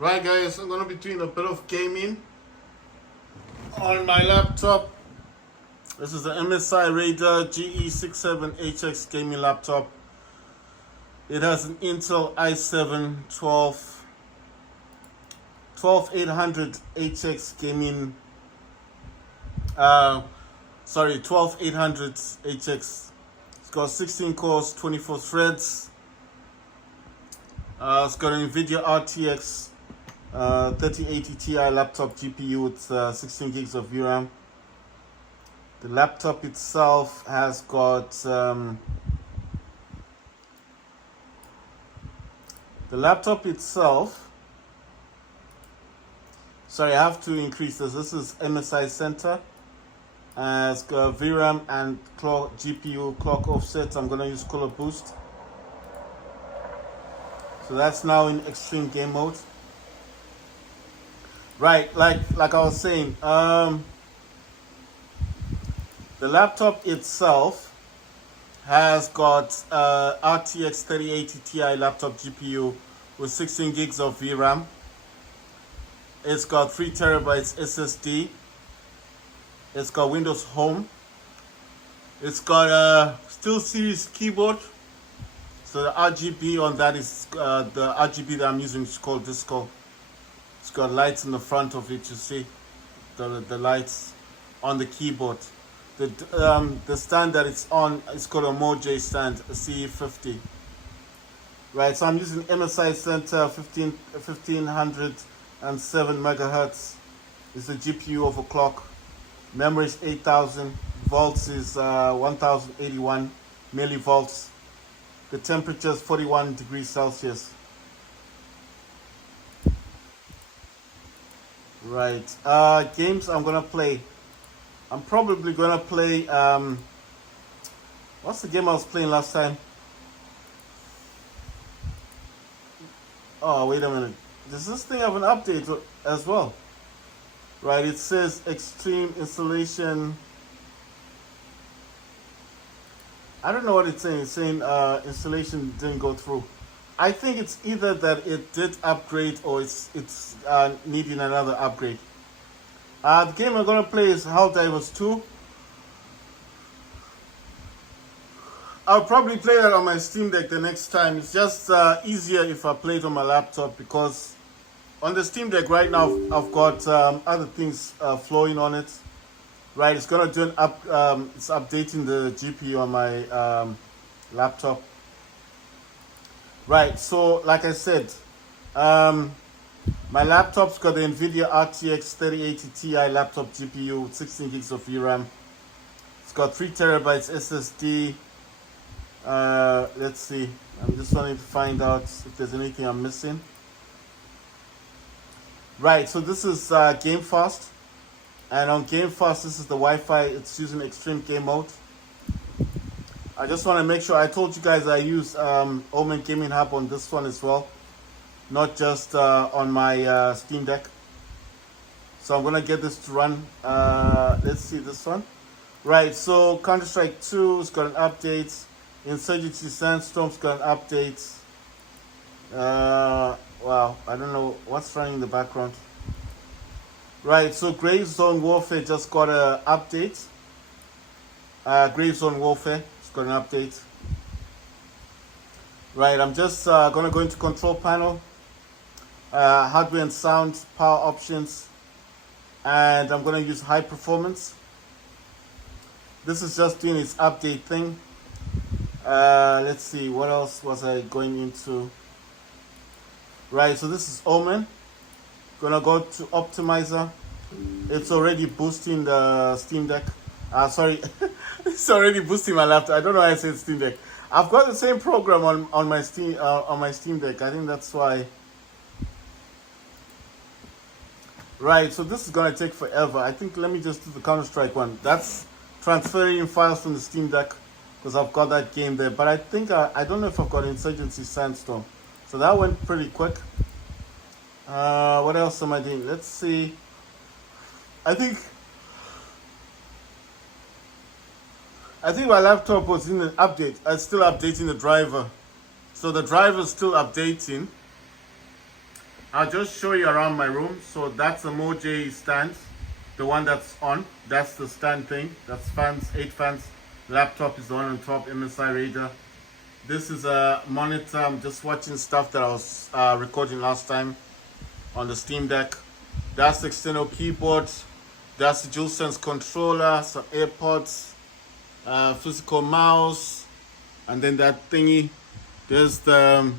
Right guys, I'm gonna be doing a bit of gaming on my laptop. This is the MSI Raider GE67HX gaming laptop. It has an Intel i7 12800HX gaming 12800HX. It's got 16 cores, 24 threads. It's got an NVIDIA RTX 3080 Ti laptop GPU with 16 gigs of VRAM. The laptop itself has got sorry, I have to increase this. This is MSI Center. It's got VRAM and GPU clock offset. I'm gonna use color boost. So that's now in extreme game mode. Right, like I was saying, the laptop itself has got RTX 3080 Ti laptop GPU with 16 gigs of VRAM. It's got 3 terabytes SSD. It's got Windows Home. It's got a SteelSeries keyboard. So the RGB on that is the RGB that I'm using is called Disco. It's got lights in the front of it. You see the lights on the keyboard. The stand that it's on is called a Mojo stand, a CE50. Right, so I'm using MSI Center 1507 megahertz. It's the GPU overclock. Memory is 8000. Volts is 1081 millivolts. The temperature is 41 degrees Celsius. Right. Games I'm gonna play. I'm probably gonna play. What's the game I was playing last time? Oh, wait a minute. Does this thing have an update as well? Right. It says extreme installation. I don't know what it's saying. It's saying installation didn't go through. I think it's either that it did upgrade or it's needing another upgrade. The game I'm gonna play is Helldivers 2. I'll probably play that on my Steam Deck the next time. It's just easier if I play it on my laptop because on the Steam Deck right now I've got other things flowing on it. Right, it's gonna do it's updating the GPU on my laptop. Right, so like I said, my laptop's got the NVIDIA RTX 3080 Ti laptop GPU with 16 gigs of VRAM. It's got 3 terabytes SSD. Let's see. I'm just wanting to find out if there's anything I'm missing. Right, so this is Game Fast. And on Game Fast, this is the Wi-Fi. It's using extreme game mode. I just want to make sure I told you guys I use Omen Gaming Hub on this one as well, not just on my Steam Deck. So I'm gonna get this to run. Let's see this one. Right, so Counter-Strike 2's got an update. Insurgency Sandstorm's got an update. Wow, I don't know what's running in the background. Right, so Grave Zone Warfare just got an update. Grave Zone Warfare has got an update. Right, I'm just gonna go into control panel, hardware and sound, power options, and I'm gonna use high performance. This is just doing its update thing. Let's see, what else was I going into? Right, so this is Omen. Gonna go to optimizer. It's already boosting the Steam Deck. Sorry, it's already boosting my laptop. I don't know why I said Steam Deck. I've got the same program on my Steam Deck. I think that's why. Right, so this is gonna take forever. I think let me just do the Counter-Strike one. That's transferring files from the Steam Deck because I've got that game there. But I think I don't know if I've got Insurgency Sandstorm. So that went pretty quick. What else am I doing? Let's see. I think my laptop was in an update. I'm still updating the driver. So the driver is still updating. I'll just show you around my room. So that's a Moj stand, the one that's on. That's the stand thing. That's fans, 8 fans. Laptop is the one on top, MSI Raider. This is a monitor. I'm just watching stuff that I was recording last time on the Steam Deck. That's the external keyboard. That's the DualSense controller, some AirPods, physical mouse, and then that thingy. There's the,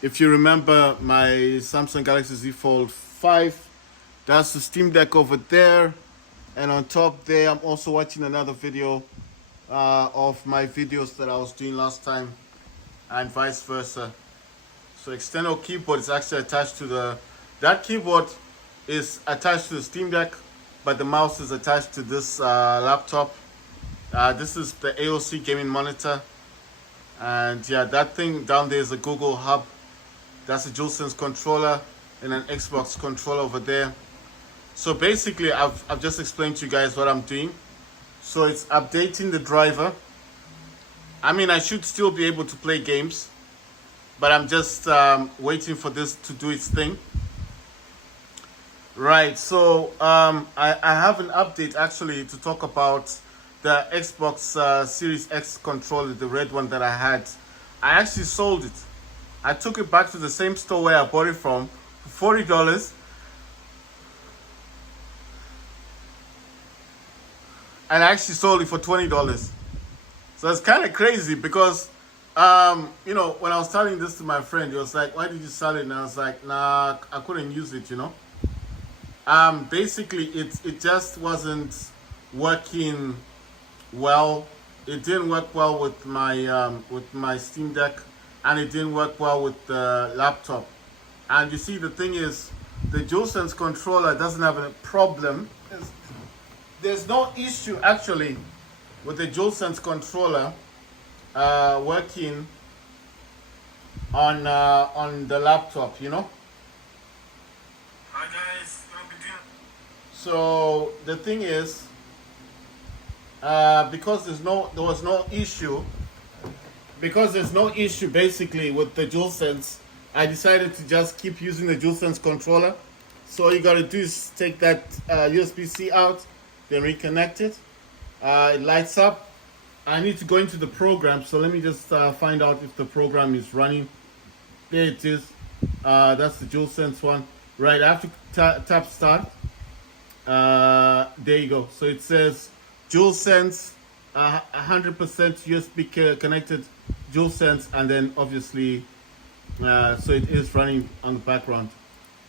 if you remember my Samsung Galaxy Z Fold 5, that's the Steam Deck over there. And on top there, I'm also watching another video of my videos that I was doing last time, and vice versa. So external keyboard is actually attached to the, that keyboard is attached to the Steam Deck, but the mouse is attached to this laptop. This is the AOC gaming monitor. And yeah, that thing down there is a Google Hub. That's a DualSense controller and an Xbox controller over there. So basically, I've just explained to you guys what I'm doing. So it's updating the driver. I mean, I should still be able to play games, but I'm just waiting for this to do its thing. Right, so I have an update actually to talk about the Xbox Series X controller, the red one that I had. I actually sold it. I took it back to the same store where I bought it from for $40. And I actually sold it for $20. So it's kind of crazy because, you know, when I was telling this to my friend, he was like, why did you sell it? And I was like, nah, I couldn't use it, you know. Basically, it just wasn't working well. It didn't work well with my Steam Deck, and it didn't work well with the laptop. And you see, the thing is, the DualSense controller doesn't have a problem. There's no issue actually with the DualSense controller working on the laptop, you know. Hi guys, so the thing is, because there's no issue basically with the DualSense, I decided to just keep using the DualSense controller. So all you gotta do is take that USB-C out, then reconnect it. It lights up. I need to go into the program, so let me just find out if the program is running. There it is. That's the DualSense one. Right, I have to tap start. There you go. So it says DualSense, 100% USB connected DualSense, and then obviously, so it is running on the background.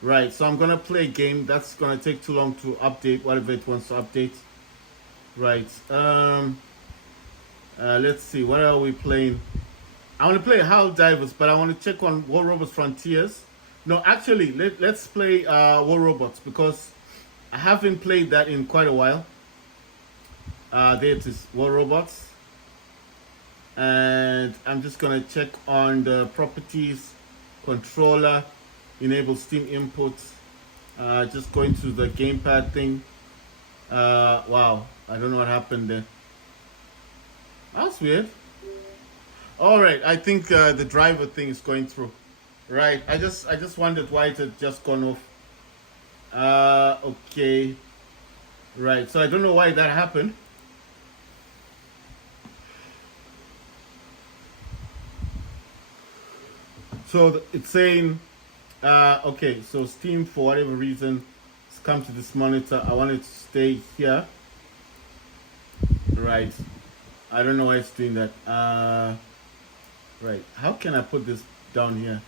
Right, so I'm gonna play a game. That's gonna take too long to update whatever it wants to update. Right, let's see, what are we playing? I want to play Hell Divers, but I want to check on War Robots Frontiers. No, actually, let's play War Robots, because I haven't played that in quite a while. There it is, War Robots. And I'm just gonna check on the properties, controller, enable Steam inputs. Just going to the gamepad thing. Wow, I don't know what happened there. That's weird. All right, I think the driver thing is going through. Right, I just wondered why it had just gone off. Okay. Right, so I don't know why that happened. So it's saying, okay, so Steam, for whatever reason, has come to this monitor. I want it to stay here. Right. I don't know why it's doing that. Right. How can I put this down here?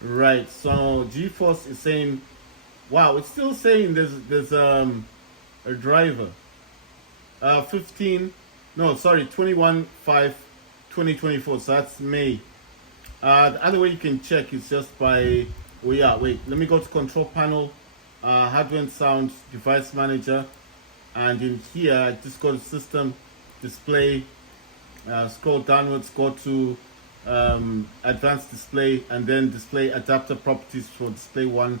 Right. So GeForce is saying, wow, it's still saying there's a driver. 21/5/2024. So that's May. The other way you can check is just by, oh yeah, wait, let me go to control panel, hardware and sound, device manager, and in here just go to system, display, scroll downwards, go to advanced display, and then display adapter properties for display 1,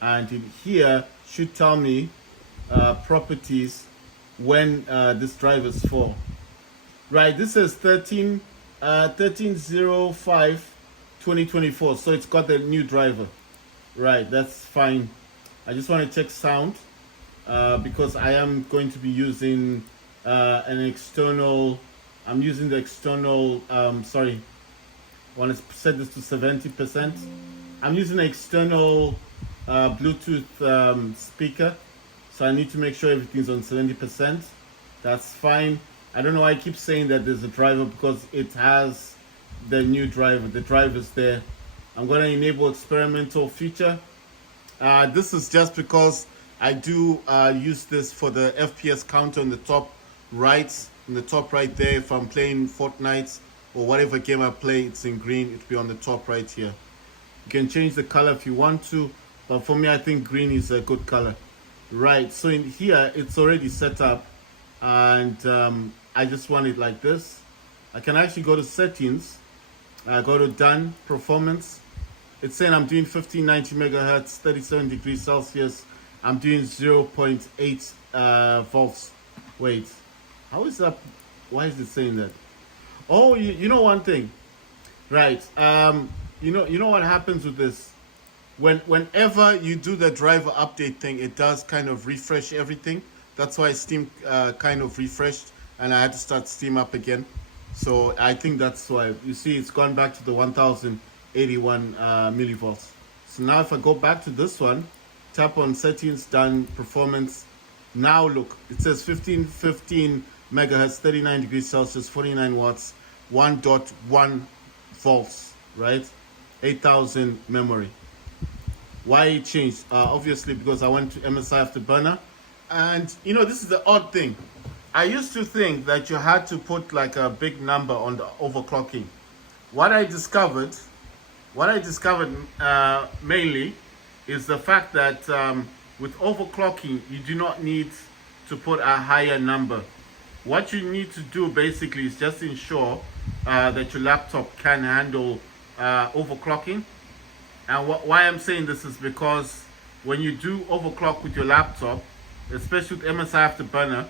and in here should tell me properties when this driver is for. Right, this is 13.05 2024. So it's got the new driver. Right, that's fine. I just want to check sound because I am going to be using an external. I'm using the external. Sorry, I want to set this to 70%. I'm using an external Bluetooth speaker, so I need to make sure everything's on 70%. That's fine. I don't know why I keep saying that there's a driver, because it has the new driver. The driver's there. I'm going to enable experimental feature. This is just because I do use this for the FPS counter on the top right, in the top right there. If I'm playing Fortnite or whatever game I play, it's in green, it'll be on the top right here. You can change the color if you want to, but for me I think green is a good color. Right, so in here it's already set up, and I just want it like this. I can actually go to settings, go to done, performance. It's saying I'm doing 1590 megahertz, 37 degrees Celsius. I'm doing 0.8 volts. Wait, how is that? Why is it saying that? Oh, you know one thing, right? You know what happens with this? Whenever you do the driver update thing, it does kind of refresh everything. That's why Steam kind of refreshed, and I had to start Steam up again. So I think that's why. You see, it's gone back to the 1081 millivolts. So now if I go back to this one, tap on settings, done, performance. Now look, it says 1515 megahertz, 39 degrees Celsius, 49 watts, 1.1 volts, right? 8000 memory. Why it changed? Obviously because I went to MSI Afterburner, and you know, this is the odd thing. I used to think that you had to put like a big number on the overclocking. What I discovered mainly is the fact that with overclocking, you do not need to put a higher number. What you need to do basically is just ensure that your laptop can handle overclocking. And why I'm saying this is because when you do overclock with your laptop, especially with MSI Afterburner,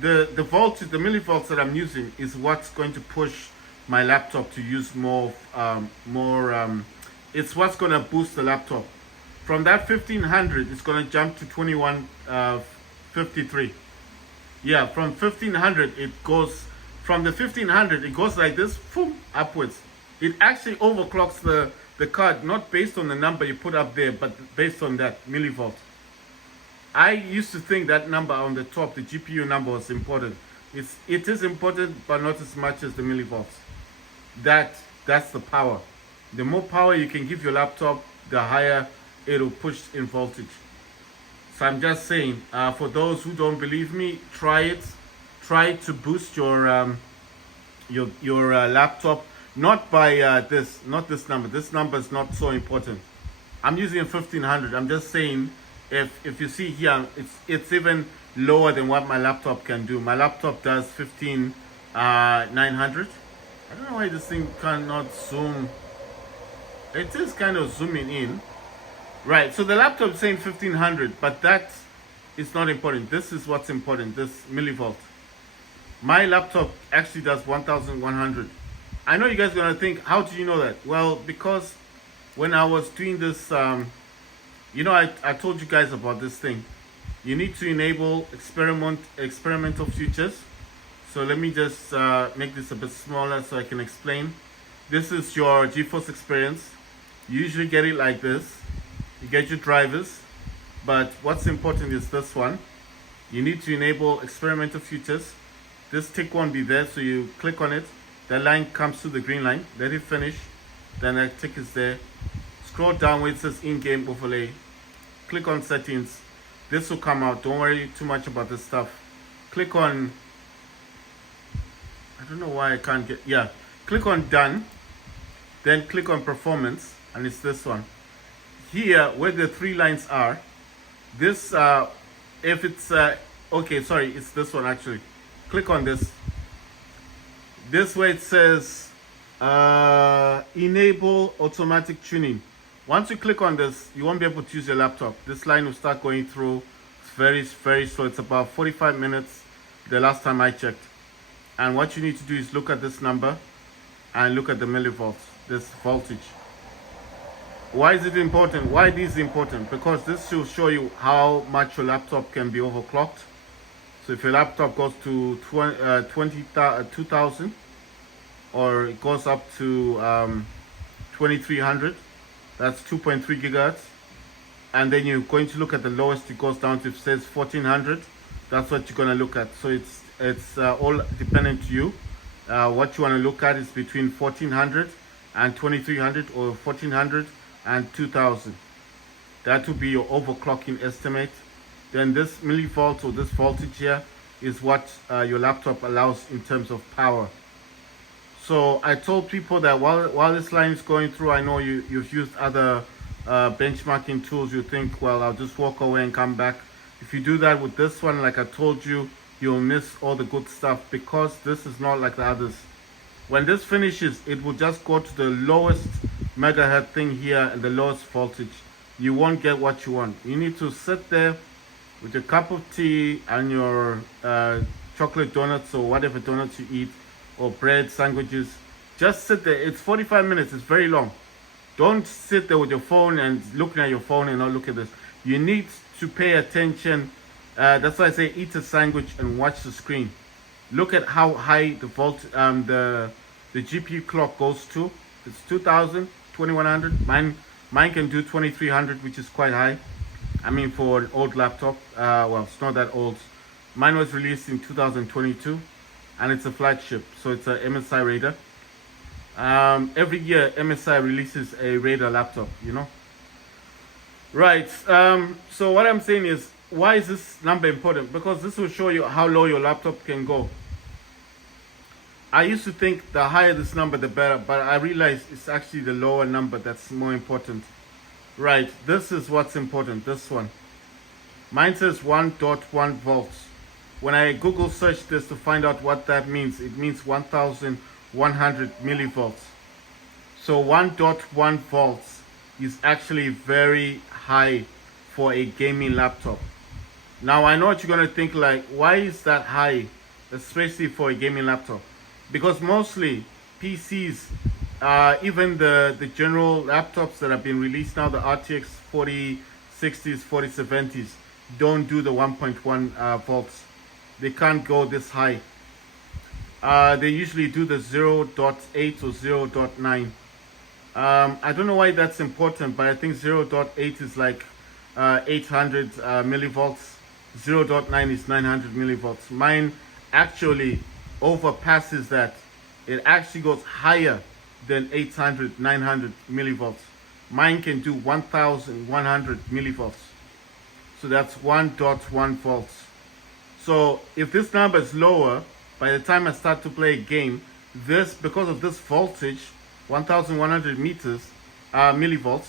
the voltage, the millivolts that I'm using is what's going to push my laptop to use more. It's what's going to boost the laptop. From that 1500, it's going to jump to 2153. Yeah, from 1500 it goes. From the 1500 it goes like this, boom, upwards. It actually overclocks the card, not based on the number you put up there, but based on that millivolt. I used to think that number on the top, the GPU number, was important. It is important, but not as much as the millivolts. That's the power. The more power you can give your laptop, the higher it'll push in voltage. So I'm just saying, for those who don't believe me, try it. Try to boost your laptop, not by not this number. This number is not so important. I'm using 1500. I'm just saying, if you see here, it's even lower than what my laptop can do. My laptop does 15900. I don't know why this thing cannot zoom. It is kind of zooming in. Right, so the laptop is saying 1500, but that is not important. This is what's important, this millivolt. My laptop actually does 1100. I know you guys are going to think, how do you know that? Well, because when I was doing this, you know, I told you guys about this thing. You need to enable experimental features. So let me just make this a bit smaller so I can explain. This is your GeForce experience. You usually get it like this. You get your drivers, but what's important is this one. You need to enable experimental features. This tick won't be there, so you click on it. The line comes to the green line. Let it finish. Then that tick is there. Scroll down where it says in-game overlay. Click on settings. This will come out. Don't worry too much about this stuff. Click on, I don't know why I can't get, yeah. Click on done. Then click on performance, and it's this one. Here, where the three lines are, this, if it's, okay, sorry, it's this one actually. Click on this. This way it says, enable automatic tuning. Once you click on this, you won't be able to use your laptop. This line will start going through. It's very, very slow. It's about 45 minutes the last time I checked. And what you need to do is look at this number. and look at the millivolts, this voltage. Why is it important? Why this is important? Because this will show you how much your laptop can be overclocked. So if your laptop goes to 2000 or it goes up to 2300, that's 2.3 gigahertz. And then you're going to look at the lowest, it goes down to, if it says 1400, that's what you're going to look at. So it's all dependent to you. What you want to look at is between 1400 and 2300, or 1400 and 2000. That will be your overclocking estimate. Then this millivolts, or this voltage here, is what your laptop allows in terms of power. So I told people that while this line is going through, I know you've used other benchmarking tools. You think, well, I'll just walk away and come back. If you do that with this one, like I told you, you'll miss all the good stuff, because this is not like the others. When this finishes, it will just go to the lowest megahertz thing here and the lowest voltage. You won't get what you want. You need to sit there with your cup of tea and your chocolate donuts, or whatever donuts you eat, or bread, sandwiches. Just sit there. It's 45 minutes. It's very long. Don't sit there with your phone and looking at your phone and not look at this. You need to pay attention. That's why I say eat a sandwich and watch the screen. Look at how high the GPU clock goes to. It's 2000, 2100. Mine can do 2300, which is quite high. I mean, for an old laptop. Well, it's not that old. Mine was released in 2022, and it's a flagship, so it's a MSI Raider. Every year MSI releases a Raider laptop, you know. Right. So what I'm saying is, why is this number important? Because this will show you how low your laptop can go. I used to think the higher this number, the better, but I realized it's actually the lower number that's more important. Right, this is what's important, this one. Mine says 1.1 volts. When I Google search this to find out what that means, it means 1100 millivolts. So 1.1 volts is actually very high for a gaming laptop. Now I know what you're going to think, like, why is that high, especially for a gaming laptop? Because mostly PCs, even the general laptops that have been released now, the RTX 4060s, 4070s, don't do the 1.1 volts. They can't go this high. They usually do the 0.8 or 0.9. I don't know why that's important, but I think 0.8 is like 800 millivolts. 0.9 is 900 millivolts. Mine actually overpasses that. It actually goes higher than 800, 900 millivolts. Mine can do 1100 millivolts. So that's 1.1 volts. So if this number is lower, by the time I start to play a game, this, because of this voltage, 1100 millivolts,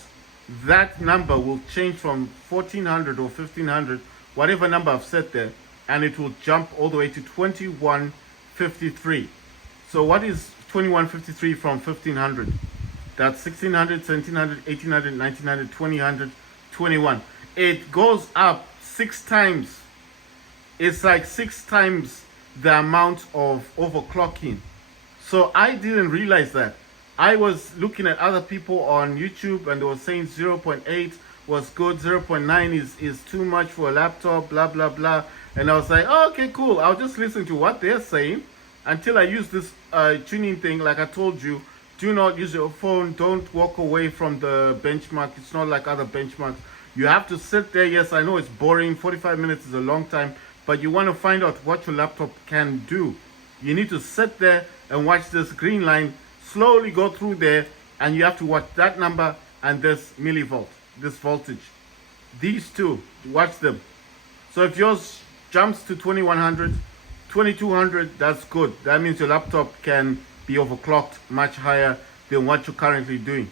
that number will change from 1400 or 1500, whatever number I've set there, and it will jump all the way to 2153. So what is 2153 from 1500? That's 1600, 1700, 1800, 1900, 2000, 21. It goes up 6 times. It's like 6 times the amount of overclocking. So I didn't realize that. I was looking at other people on YouTube, and they were saying 0.8 was good, 0.9 is too much for a laptop, blah blah blah. And I was like, oh, okay, cool, I'll just listen to what they're saying until I use this tuning thing. Like I told you, do not use your phone. Don't walk away from the benchmark. It's not like other benchmarks. You have to sit there. Yes, I know it's boring. 45 minutes is a long time, but you want to find out what your laptop can do. You need to sit there and watch this green line slowly go through there, and you have to watch that number and this millivolt, this voltage. These two, watch them. So if yours jumps to 2100, 2200, that's good. That means your laptop can be overclocked much higher than what you're currently doing.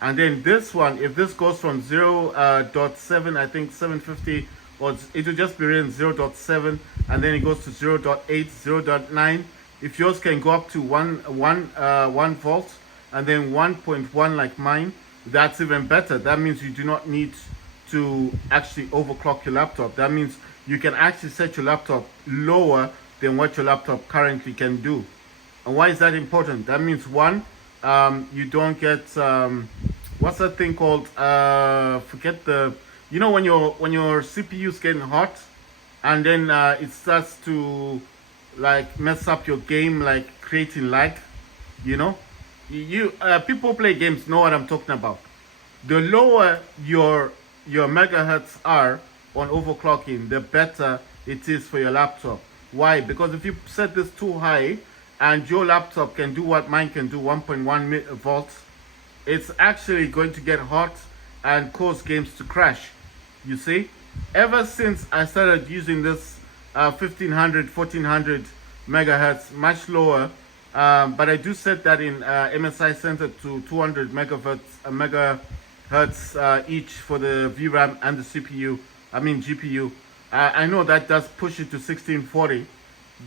And then this one, if this goes from 0.7, I think 750, or it will just be written 0.7, and then it goes to 0.8, 0.9. If yours can go up to 1 volt, and then 1.1 like mine, that's even better. That means you do not need to actually overclock your laptop. That means you can actually set your laptop lower than what your laptop currently can do. And why is that important? That means, one, you don't get what's that thing called? Forget the. You know when your CPU is getting hot, and then it starts to like mess up your game, like creating lag. You know, people play games know what I'm talking about. The lower your megahertz are on overclocking, the better it is for your laptop. Why? Because if you set this too high and your laptop can do what mine can do, 1.1 volts, it's actually going to get hot and cause games to crash. You see, ever since I started using this 1500 1400 megahertz, much lower, but I do set that in MSI Center to 200 megahertz each for the VRAM and the CPU, I mean GPU. I know that does push it to 1640,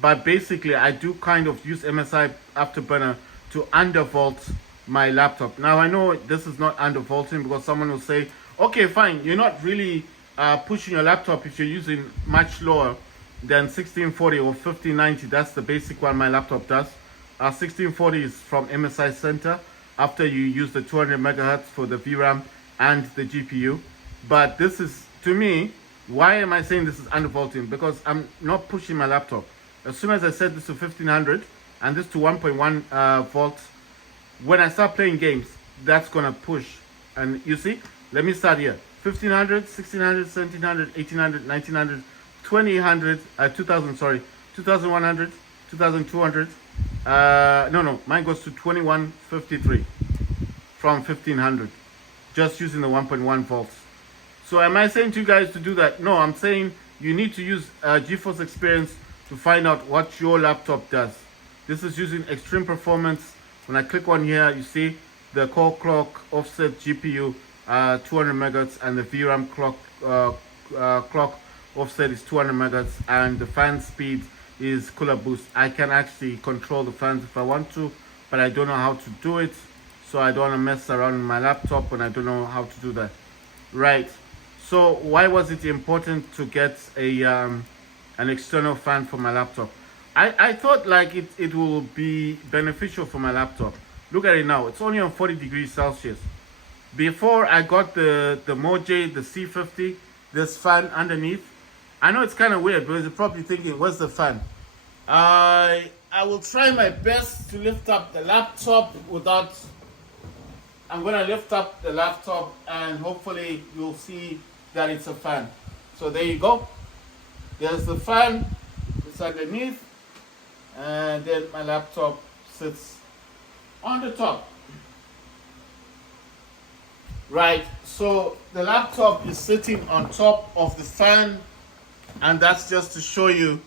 but basically I do kind of use MSI Afterburner to undervolt my laptop. Now I know this is not undervolting, because someone will say, okay, fine, you're not really pushing your laptop if you're using much lower than 1640 or 1590. That's the basic one my laptop does. 1640 is from MSI Center after you use the 200 megahertz for the VRAM and the GPU. But this is, to me, why am I saying this is undervolting? Because I'm not pushing my laptop. As soon as I set this to 1500 and this to 1.1 volts, when I start playing games, that's gonna push. And you see, let me start here. 1500, 1600, 1700, 1800, 1900, 2000, 2000, sorry, 2100, 2200. No, mine goes to 2153 from 1500, just using the 1.1 volts. So am I saying to you guys to do that? No, I'm saying you need to use GeForce Experience to find out what your laptop does. This is using extreme performance. When I click on here, you see the core clock offset GPU 200 megahertz, and the VRAM clock offset is 200 megahertz, and the fan speed is cooler boost. I can actually control the fans if I want to, but I don't know how to do it, so I don't want to mess around with my laptop when I don't know how to do that. Right. So why was it important to get a an external fan for my laptop? I thought like it will be beneficial for my laptop. Look at it now. It's only on 40 degrees Celsius. Before I got the Moj, the C50, this fan underneath. I know it's kind of weird, because you're probably thinking, where's the fan? I will try my best to lift up the laptop without... I'm going to lift up the laptop and hopefully you'll see that it's a fan. So there you go. There's the fan. It's underneath. And then my laptop sits on the top. Right, so the laptop is sitting on top of the fan, and that's just to show you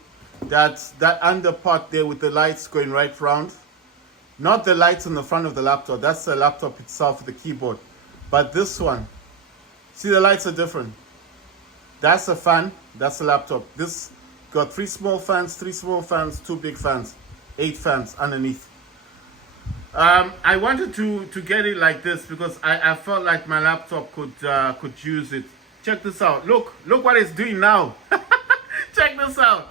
that that under part there with the lights going right round, not the lights on the front of the laptop, that's the laptop itself, the keyboard. But this one, see the lights are different. That's a fan, that's a laptop. This got 3 small fans, 2 big fans, 8 fans underneath. I wanted to get it like this because I felt like my laptop could use it. Check this out. Look what it's doing now. Check this out.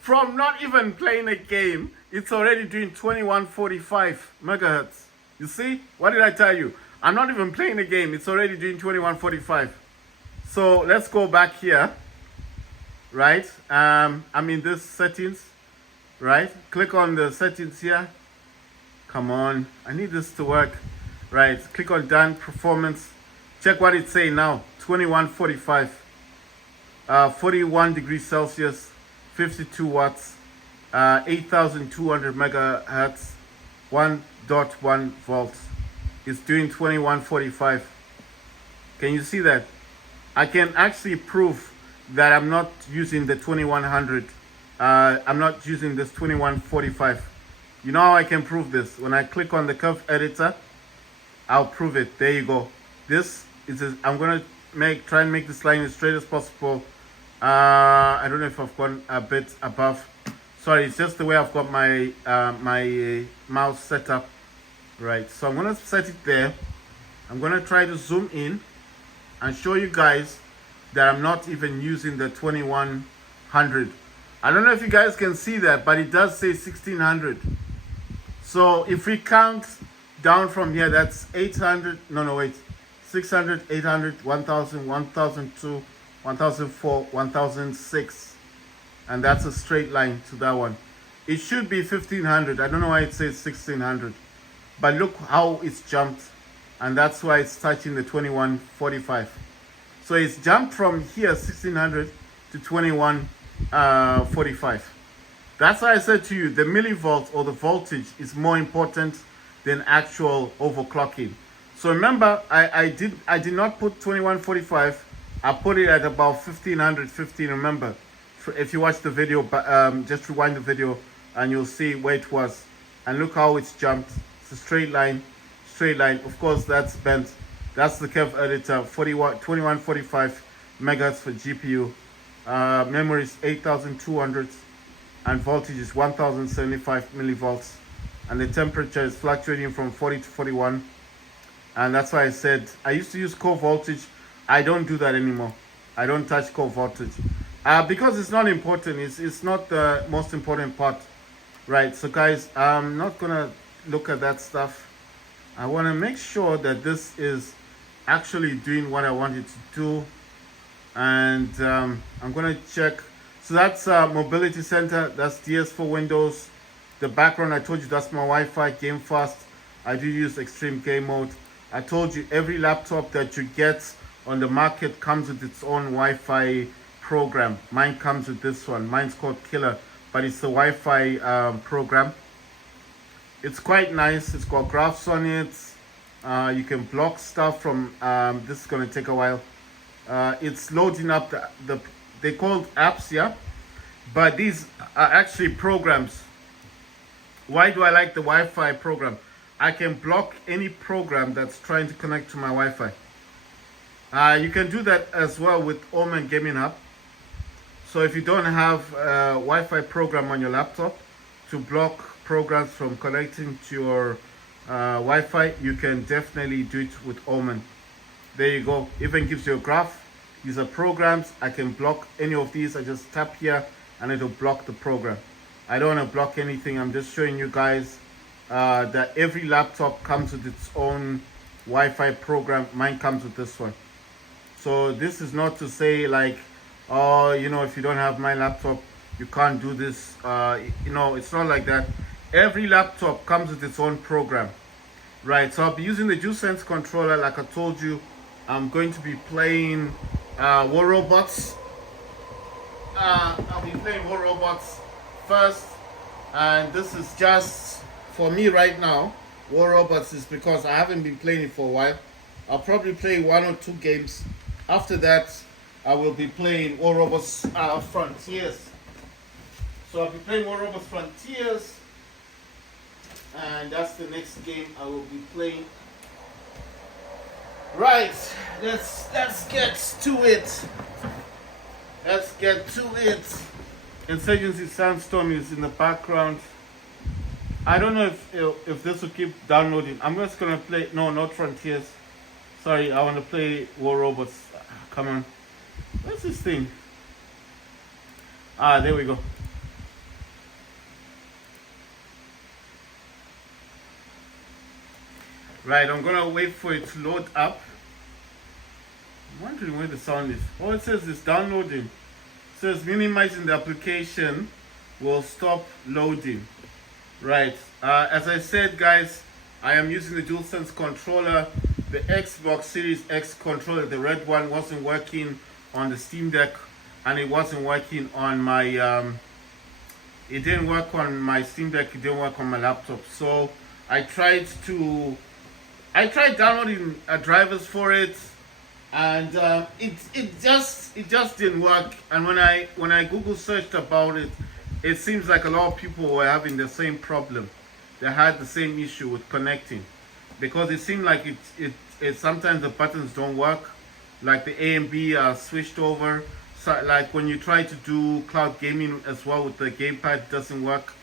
From not even playing a game, it's already doing 2145 megahertz. You see? What did I tell you? I'm not even playing a game. It's already doing 2145. So let's go back here. Right? I'm in this settings. Right? Click on the settings here. Come on, I need this to work. Right, click on done, performance. Check what it's saying now. 2145, 41 degrees Celsius, 52 watts, 8200 megahertz, 1.1 volts. It's doing 2145. Can you see that? I can actually prove that I'm not using the 2100. I'm not using this 2145. You know how I can prove this? When I click on the curve editor, I'll prove it. There you go. This is I'm gonna try and make this line as straight as possible. I don't know if I've gone a bit above. Sorry, it's just the way I've got my my mouse set up. Right, so I'm gonna set it there. I'm gonna try to zoom in and show you guys that I'm not even using the 2100. I don't know if you guys can see that, but it does say 1600. So if we count down from here, that's 800, no, wait, 600, 800, 1000, 1002, 1004, 1006. And that's a straight line to that one. It should be 1500. I don't know why it says 1600. But look how it's jumped. And that's why it's touching the 2145. So it's jumped from here 1600 to 2145. That's why I said to you, the millivolts or the voltage is more important than actual overclocking. So remember, I did not put 2145. I put it at about 1515. Remember, if you watch the video, just rewind the video and you'll see where it was. And look how it's jumped. It's a straight line. Of course, that's bent. That's the curve editor. 2145 megahertz for GPU. Memory is 8200, and voltage is 1075 millivolts. And the temperature is fluctuating from 40 to 41. And that's why I said I used to use core voltage. I don't do that anymore. I don't touch core voltage because it's not important. It's not the most important part, right? So guys, I'm not gonna look at that stuff. I want to make sure that this is actually doing what I want it to do. And I'm gonna check. So that's mobility center. That's DS4 Windows. The background, I told you, that's my Wi-Fi. Game Fast. I do use extreme game mode. I told you every laptop that you get on the market comes with its own Wi-Fi program. Mine comes with this one. Mine's called Killer, but it's the Wi-Fi program. It's quite nice. It's got graphs on it. You can block stuff from. This is gonna take a while. It's loading up they called apps, yeah, but these are actually programs. Why do I like the Wi-Fi program? I can block any program that's trying to connect to my Wi-Fi. You can do that as well with Omen Gaming Hub. So if you don't have a Wi-Fi program on your laptop to block programs from connecting to your Wi-Fi, you can definitely do it with Omen. There you go. Even gives you a graph. These are programs. I can block any of these. I just tap here and it'll block the program. I don't want to block anything. I'm just showing you guys that every laptop comes with its own Wi-Fi program. Mine comes with this one. So this is not to say like, oh, you know, if you don't have my laptop, you can't do this. You know, it's not like that. Every laptop comes with its own program, right? So I'll be using the DualSense controller. Like I told you, I'm going to be playing War Robots. I'll be playing War Robots first, and this is just for me right now. War Robots is because I haven't been playing it for a while. I'll probably play 1 or 2 games. After that, I will be playing War Robots Frontiers. So I'll be playing War Robots Frontiers, and that's the next game I will be playing. Right, let's get to it. Let's get to it. Insurgency Sandstorm is in the background. I don't know if this will keep downloading. I'm just gonna play. No, not Frontiers. Sorry, I want to play War Robots. Come on. What's this thing? There we go. Right, I'm gonna wait for it to load up. I'm wondering where the sound is. Oh, it says it's downloading. It says minimizing the application will stop loading. Right, as I said, guys, I am using the DualSense controller. The Xbox Series X controller, the red one, wasn't working on the Steam Deck, and it wasn't working on my it didn't work on my Steam Deck. It didn't work on my laptop. So I tried downloading drivers for it, and it just didn't work. And when I Google searched about it, it seems like a lot of people were having the same problem. They had the same issue with connecting, because it seemed like it sometimes the buttons don't work, like the A and B are switched over. So like when you try to do cloud gaming as well with the gamepad, it doesn't work.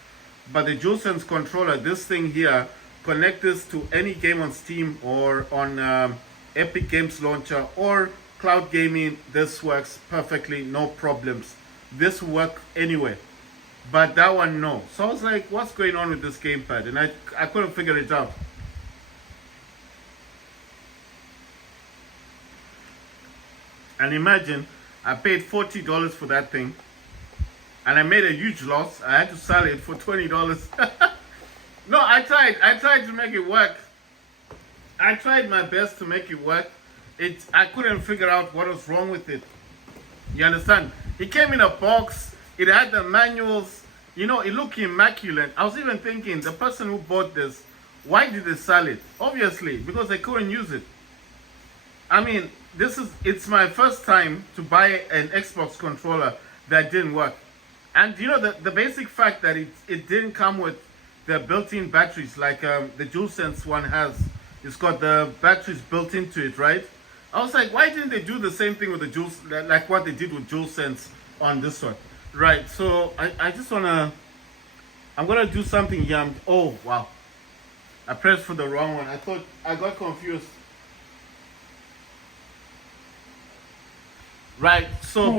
But the DualSense controller, this thing here, connect this to any game on Steam or on Epic Games Launcher or cloud gaming. This works perfectly, no problems. This will work anywhere, but that one no. So I was like, what's going on with this gamepad? And I couldn't figure it out. And imagine, I paid $40 for that thing, and I made a huge loss. I had to sell it for $20. No, I tried to make it work. I tried my best to make it work. I couldn't figure out what was wrong with it. You understand? It came in a box. It had the manuals. You know, it looked immaculate. I was even thinking, the person who bought this, why did they sell it? Obviously, because they couldn't use it. I mean, it's my first time to buy an Xbox controller that didn't work. And you know, the basic fact that it didn't come with the built-in batteries like the DualSense one has. It's got the batteries built into it, right? I was like, why didn't they do the same thing with the like what they did with DualSense on this one? Right, so I just I'm gonna do something here. Oh, wow. I pressed for the wrong one. I got confused. Right, so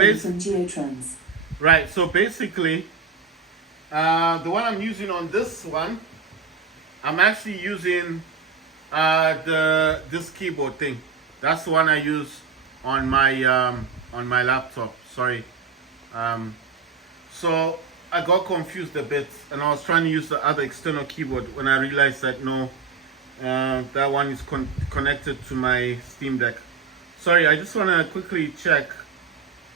basically, the one I'm using on this one, I'm actually using this keyboard thing. That's the one I use on my laptop. Sorry. So I got confused a bit, and I was trying to use the other external keyboard when I realized that no, that one is connected to my Steam Deck. Sorry, I just want to quickly check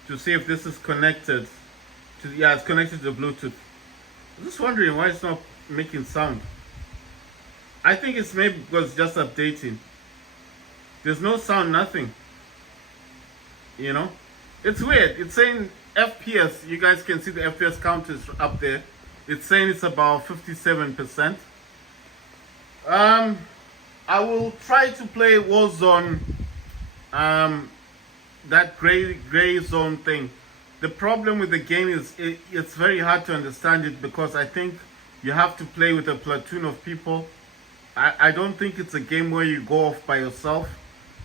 to see if this is connected to. Yeah, it's connected to Bluetooth. I'm just wondering why it's not making sound. I think it's maybe because it's just updating. There's no sound, nothing. You know, it's weird. It's saying FPS. You guys can see the FPS count is up there. It's saying it's about 57%. I will try to play Warzone. That gray zone thing. The problem with the game is it's very hard to understand it because I think you have to play with a platoon of people. I don't think it's a game where you go off by yourself.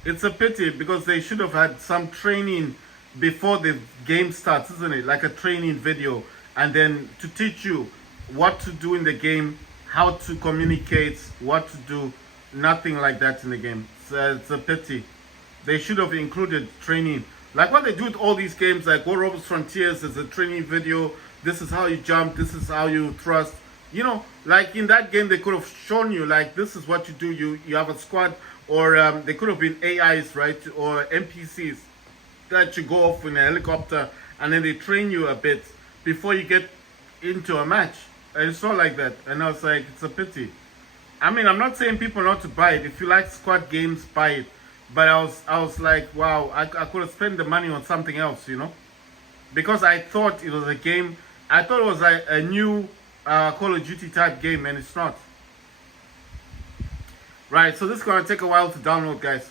It's a pity because they should have had some training before the game starts, isn't it? Like a training video, and then to teach you what to do in the game, how to communicate, what to do. Nothing like that in the game. It's a pity. They should have included training. Like what they do with all these games, like War Robots Frontiers is a training video. This is how you jump. This is how you thrust. You know, like in that game, they could have shown you, like, this is what you do. You have a squad, or they could have been AIs, right? Or NPCs that you go off in a helicopter, and then they train you a bit before you get into a match. And it's not like that. And I was like, it's a pity. I mean, I'm not saying people not to buy it. If you like squad games, buy it. But I was like, wow, I could have spent the money on something else, you know? Because I thought it was a game. I thought it was a new Call of Duty type game, and it's not. Right, so this is going to take a while to download, guys.